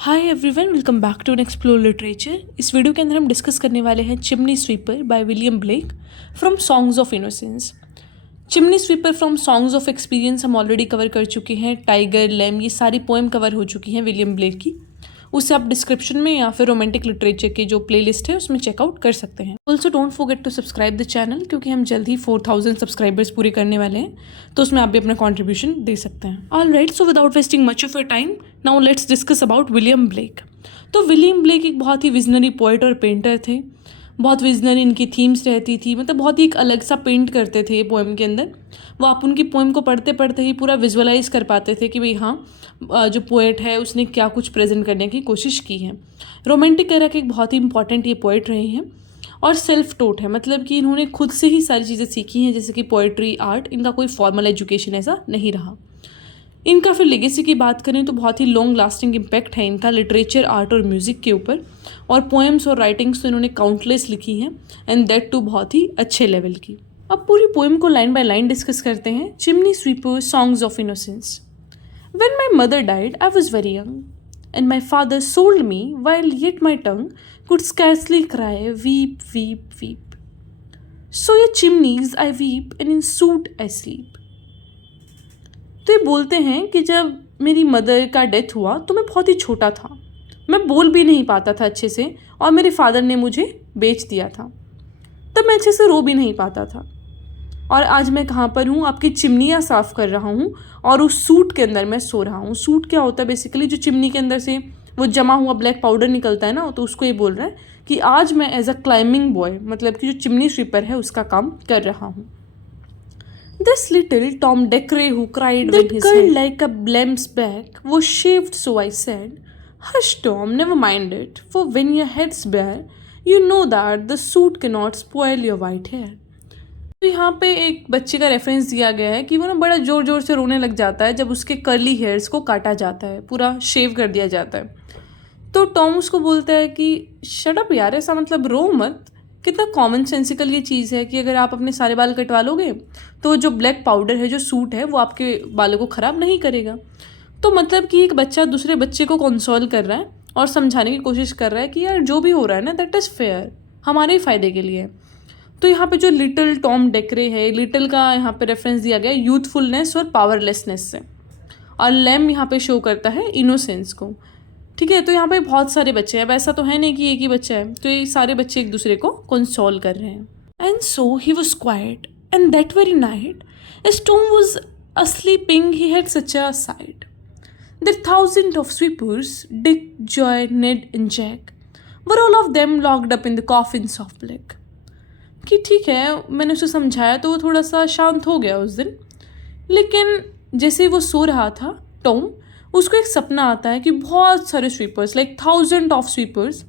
Hi everyone, welcome back to an explore literature. इस video के अंदर हम डिस्कस करने वाले हैं chimney sweeper by William Blake from songs of innocence. Chimney sweeper from songs of experience हम already cover कर चुके हैं। टाइगर, लैम, ये सारी पोएम कवर हो चुकी हैं विलियम ब्लेक की। उसे आप डिस्क्रिप्शन में या फिर रोमांटिक लिटरेचर की जो प्लेलिस्ट है उसमें चेकआउट कर सकते हैं। Also don't forget to subscribe the channel, क्योंकि हम जल्द ही 4000 सब्सक्राइबर्स पूरे करने वाले हैं, तो उसमें आप भी अपना कॉन्ट्रीब्यूशन दे सकते हैं। Alright, so without wasting much of your time, now let's discuss about William Blake. तो विलियम ब्लेक एक बहुत ही विजनरी पोएट और पेंटर थे। बहुत विजनरी इनकी थीम्स रहती थी, मतलब बहुत ही एक अलग सा पेंट करते थे पोएम के अंदर। वो आप उनकी पोएम को पढ़ते पढ़ते ही पूरा विजुअलाइज कर पाते थे कि भाई हाँ, जो पोएट है उसने क्या कुछ प्रेजेंट करने की कोशिश की है। रोमांटिक एरा के एक बहुत ही इंपॉर्टेंट ये पोएट रहे हैं और सेल्फ टोट है, मतलब कि इन्होंने खुद से ही सारी चीज़ें सीखी हैं, जैसे कि पोएट्री, आर्ट। इनका कोई फॉर्मल एजुकेशन ऐसा नहीं रहा। इनका फिर लेगेसी की बात करें तो बहुत ही लॉन्ग लास्टिंग इम्पैक्ट है इनका लिटरेचर, आर्ट और म्यूज़िक के ऊपर। और पोएम्स और राइटिंग्स तो इन्होंने काउंटलेस लिखी हैं, एंड दैट टू बहुत ही अच्छे लेवल की। अब पूरी पोएम को लाइन बाय लाइन डिस्कस करते हैं। Chimney sweeper, songs of innocence. When my mother died, I was very young, and my father sold me while yet my tongue could scarcely cry, weep, weep, weep. So your chimneys I weep, and in soot I sleep. तो ये बोलते हैं कि जब मेरी mother का death हुआ तो मैं बहुत ही छोटा था, मैं बोल भी नहीं पाता था अच्छे से, और मेरे फादर ने मुझे बेच दिया था, तब मैं अच्छे से रो भी नहीं पाता था। और आज मैं कहाँ पर हूँ, आपकी चिमनियाँ साफ़ कर रहा हूँ, और उस सूट के अंदर मैं सो रहा हूँ। सूट क्या होता है? बेसिकली जो चिमनी के अंदर से वो जमा हुआ ब्लैक पाउडर निकलता है ना, तो उसको ये बोल रहा है कि आज मैं एज अ क्लाइंबिंग बॉय, मतलब कि जो चिमनी स्वीपर है उसका काम कर रहा हूँ। This little Tom Dacre who cried with his head like a lamb's back was shaved, so I said, hush Tom, never mind it, for when your head's bare, you know that the suit cannot spoil your white hair. तो यहाँ पे एक बच्चे का reference दिया गया है कि वो ना बड़ा ज़ोर ज़ोर से रोने लग जाता है जब उसके कर्ली हेयर्स को काटा जाता है, पूरा शेव कर दिया जाता है। तो टॉम उसको बोलता है कि शट अप यार, ऐसा मतलब रो मत। कितना कॉमन सेंसिकल ये चीज़ है कि अगर आप अपने सारे बाल कटवा लोगे तो जो ब्लैक पाउडर है, जो सूट है, वो आपके बालों को ख़राब नहीं करेगा। तो मतलब कि एक बच्चा दूसरे बच्चे को कंसोल कर रहा है और समझाने की कोशिश कर रहा है कि यार जो भी हो रहा है ना, दैट इज़ फेयर, हमारे ही फ़ायदे के लिए। तो यहाँ पे जो लिटिल टॉम डेकरे है, लिटिल का यहाँ पे रेफरेंस दिया गया है यूथफुलनेस और पावरलेसनेस से, और लैम यहाँ पे शो करता है इनोसेंस को। ठीक है, तो यहाँ पे बहुत सारे बच्चे हैं, अब ऐसा तो है नहीं कि एक ही बच्चा है, तो ये सारे बच्चे एक दूसरे को कंसोल कर रहे हैं। And so he was quiet, and that very night as Tom was asleeping, he had such a sight. The thousands of sweepers, Dick, Joy, Ned and Jack, were all of them locked up in the coffins of black. कि ठीक है, मैंने उसे समझाया तो वो थोड़ा सा शांत हो गया उस दिन, लेकिन जैसे वो सो रहा था टॉम, उसको एक सपना आता है कि बहुत सारे sweepers, like 1000 of sweepers,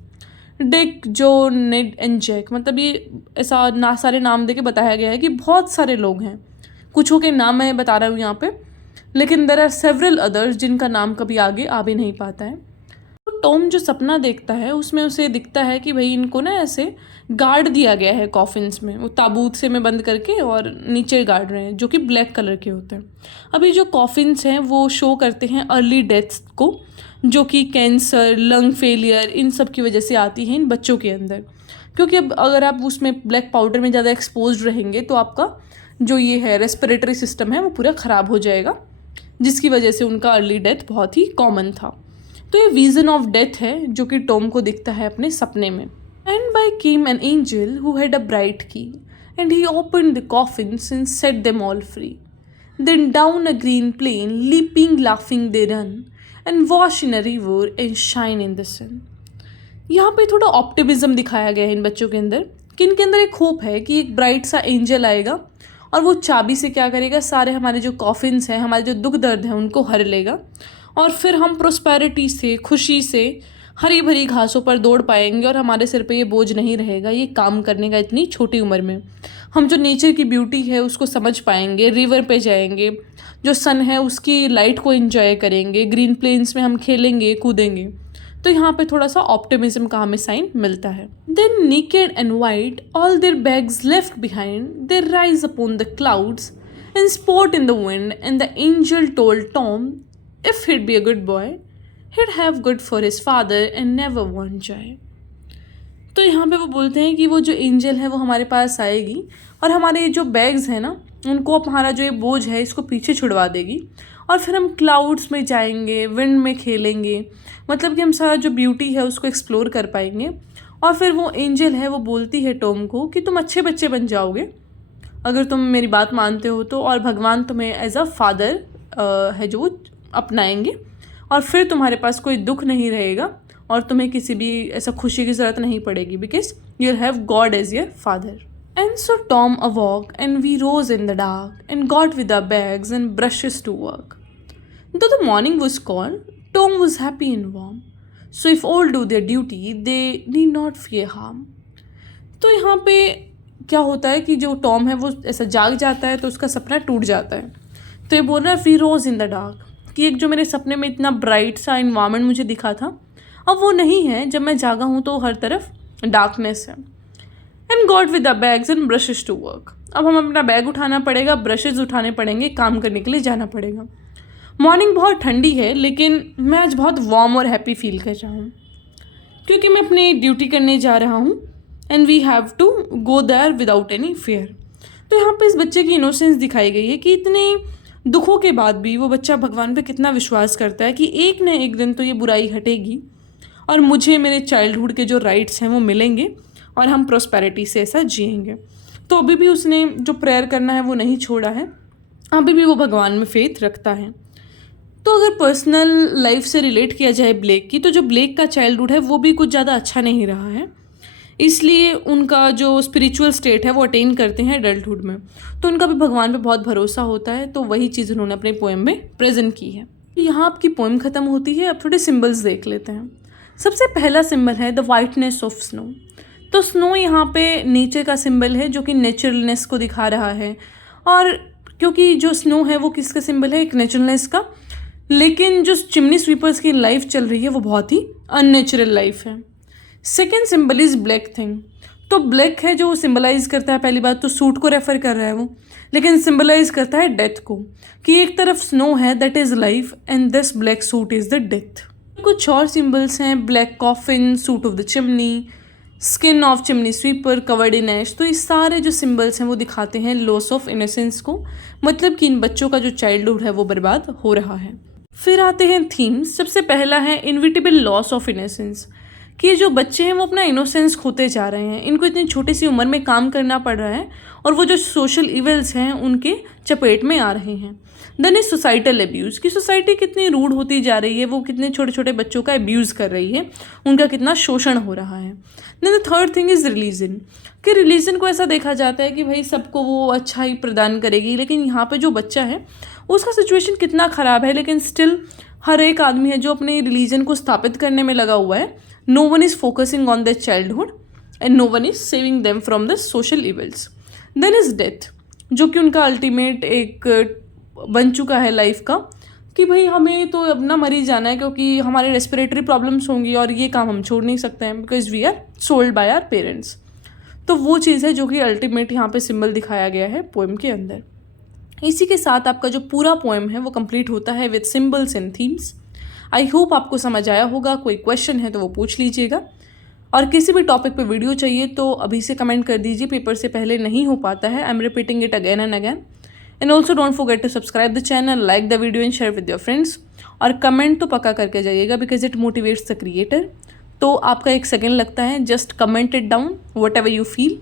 Dick, जो, नेड एंड जैक, मतलब ये ऐसा ना सारे नाम दे के बताया गया है कि बहुत सारे लोग हैं। कुछों के नाम मैं बता रहा हूँ यहाँ पे, लेकिन देयर आर सेवरल अदर्स जिनका नाम कभी आगे आ भी नहीं पाता है। तो टॉम जो सपना देखता है उसमें उसे दिखता है कि भाई इनको ना ऐसे गार्ड दिया गया है कॉफिन्स में, वो ताबूत से में बंद करके और नीचे गार्ड रहे हैं, जो कि ब्लैक कलर के होते हैं। अभी जो कॉफिन्स हैं वो शो करते हैं अर्ली डेथ्स को, जो कि कैंसर, लंग फेलियर, इन सब की वजह से आती हैं इन बच्चों के अंदर। क्योंकि अब अगर आप उसमें ब्लैक पाउडर में ज़्यादा एक्सपोज रहेंगे तो आपका जो ये है रेस्पिरेटरी सिस्टम है वो पूरा ख़राब हो जाएगा, जिसकी वजह से उनका अर्ली डेथ बहुत ही कॉमन था। तो ये विजन ऑफ डेथ है जो कि टॉम को दिखता है अपने सपने में। And by came an angel who had a bright key, and he opened the coffins and set them all free. Then down a green plain, leaping laughing they run, and wash in a river and shine in the sun. यहाँ पे थोड़ा optimism दिखाया गया है इन बच्चों के अंदर, कि इनके अंदर एक होप है कि एक ब्राइट सा एंजल आएगा और वो चाबी से क्या करेगा, सारे हमारे जो कॉफिन्स हैं, हमारे जो दुख दर्द हैं, उनको हर लेगा, और फिर हम प्रोस्पेरिटी से, खुशी से हरी भरी घासों पर दौड़ पाएंगे, और हमारे सिर पे ये बोझ नहीं रहेगा ये काम करने का इतनी छोटी उम्र में। हम जो नेचर की ब्यूटी है उसको समझ पाएंगे, रिवर पे जाएंगे, जो सन है उसकी लाइट को एंजॉय करेंगे, ग्रीन प्लेन्स में हम खेलेंगे कूदेंगे। तो यहाँ पे थोड़ा सा ऑप्टिमिज्म का हमें साइन मिलता है। Then naked and white, all their bags left behind, they rise upon the clouds and spot in the wind, and the angel told Tom if he'd be a good boy, he'd have good for his father and never want joy. तो यहाँ पे वो बोलते हैं कि वो जो angel है वो हमारे पास आएगी और हमारे जो बैग्स हैं ना उनको हमारा जो ये बोझ है इसको पीछे छुड़वा देगी और फिर हम क्लाउड्स में जाएंगे, विंड में खेलेंगे, मतलब कि हम सारा जो ब्यूटी है उसको एक्सप्लोर कर पाएंगे। और फिर वो एंजल है वो बोलती है टॉम को कि तुम अच्छे बच्चे बन जाओगे अगर तुम मेरी बात मानते हो तो, और भगवान तुम्हें एज अ फादर है जो अपनाएंगे और फिर तुम्हारे पास कोई दुख नहीं रहेगा और तुम्हें किसी भी ऐसा खुशी की ज़रूरत नहीं पड़ेगी because you'll have God as your father. And so Tom awoke and we rose in the dark and got with our bags and brushes to work. Though the morning was cold, Tom was happy and warm. So if all do their duty, they need not fear harm. तो यहाँ पे क्या होता है कि जो Tom है वो ऐसा जाग जाता है तो उसका सपना टूट जाता है। तो ये बोल रहा है we rose in the dark कि एक जो मेरे सपने में इतना ब्राइट सा इन्वायरमेंट मुझे दिखा था अब वो नहीं है, जब मैं जागा हूँ तो हर तरफ डार्कनेस है। And got with the bags and brushes to work. अब हम अपना बैग उठाना पड़ेगा, ब्रशेज उठाने पड़ेंगे, काम करने के लिए जाना पड़ेगा। मॉर्निंग बहुत ठंडी है लेकिन मैं आज बहुत वार्म और हैप्पी फील कर रहा हूँ क्योंकि मैं अपनी ड्यूटी करने जा रहा हूँ and we have to go there without any fear. तो यहाँ पे इस बच्चे की इनोसेंस दिखाई गई है कि इतने दुखों के बाद भी वो बच्चा भगवान पे कितना विश्वास करता है कि एक न एक दिन तो ये बुराई हटेगी और मुझे मेरे चाइल्डहुड के जो राइट्स हैं वो मिलेंगे और हम प्रॉस्पेरिटी से ऐसा जिएंगे। तो अभी भी उसने जो प्रेयर करना है वो नहीं छोड़ा है, अभी भी वो भगवान में फेथ रखता है। तो अगर पर्सनल लाइफ से रिलेट किया जाए ब्लेक की, तो जो ब्लेक का चाइल्डहुड है वो भी कुछ ज़्यादा अच्छा नहीं रहा है, इसलिए उनका जो स्पिरिचुअल स्टेट है वो अटेन करते हैं एडल्टहुड में। तो उनका भी भगवान पे बहुत भरोसा होता है, तो वही चीज़ उन्होंने अपने पोएम में प्रेजेंट की है। यहाँ आपकी पोएम ख़त्म होती है, अब थोड़े सिम्बल्स देख लेते हैं। सबसे पहला सिंबल है द वाइटनेस ऑफ स्नो। तो स्नो यहाँ पे नेचर का सिंबल है जो कि नेचुरलनेस को दिखा रहा है, और क्योंकि जो स्नो है वो किसका सिंबल है, एक नेचुरलनेस का। लेकिन जो चिमनी स्वीपर्स की लाइफ चल रही है वो बहुत ही अननेचुरल लाइफ है। Second symbol is black thing. तो ब्लैक है जो सिंबलाइज करता है, पहली बात तो सूट को रेफर कर रहा है वो, लेकिन सिंबलाइज करता है डेथ को, कि एक तरफ स्नो है that is life and this black soot is the death. कुछ और सिंबल्स हैं, black coffin, soot of the chimney, skin of chimney sweeper, covered in ash. तो ये सारे जो सिंबल्स हैं वो दिखाते हैं लॉस ऑफ इनोसेंस को, मतलब कि इन बच्चों का जो चाइल्डहुड है वो बर्बाद हो रहा है। फिर आते हैं थीम्स। सबसे पहला है इनविटेबल लॉस ऑफ इनोसेंस, कि ये जो बच्चे हैं वो अपना इनोसेंस खोते जा रहे हैं, इनको इतनी छोटी सी उम्र में काम करना पड़ रहा है और वो जो सोशल इवल्स हैं उनके चपेट में आ रहे हैं। देन इज सोसाइटल अब्यूज़, कि सोसाइटी कितनी रूड होती जा रही है, वो कितने छोटे छोटे बच्चों का अब्यूज़ कर रही है, उनका कितना शोषण हो रहा है। Then the third thing is religion, कि रिलीजन को ऐसा देखा जाता है कि भाई सबको वो अच्छा ही प्रदान करेगी, लेकिन यहाँ पे जो बच्चा है उसका सिचुएशन कितना ख़राब है, लेकिन स्टिल हर एक आदमी है जो अपने रिलीजन को स्थापित करने में लगा हुआ है। No one is focusing on the childhood and no one is saving them from the social evils. Then is death, जो कि उनका अल्टीमेट एक बन चुका है लाइफ का, कि भाई हमें तो अब ना मर ही जाना है क्योंकि हमारे रेस्पिरेटरी प्रॉब्लम्स होंगी और ये काम हम छोड़ नहीं सकते हैं because we are sold by our parents. तो वो चीज़ है जो कि अल्टीमेट यहाँ पे सिंबल दिखाया गया है पोएम के अंदर। इसी के साथ आपका जो पूरा पोएम है वो कंप्लीट होता है with symbols and themes. I hope आपको समझ आया होगा। कोई क्वेश्चन है तो वो पूछ लीजिएगा, और किसी भी टॉपिक पे वीडियो चाहिए तो अभी से कमेंट कर दीजिए, पेपर से पहले नहीं हो पाता है। I am repeating it again and again. And also don't forget to subscribe the channel, like the video and share with your friends, और कमेंट तो पक्का करके जाइएगा because it motivates the creator. तो आपका एक सेकेंड लगता है, just comment it down whatever you feel.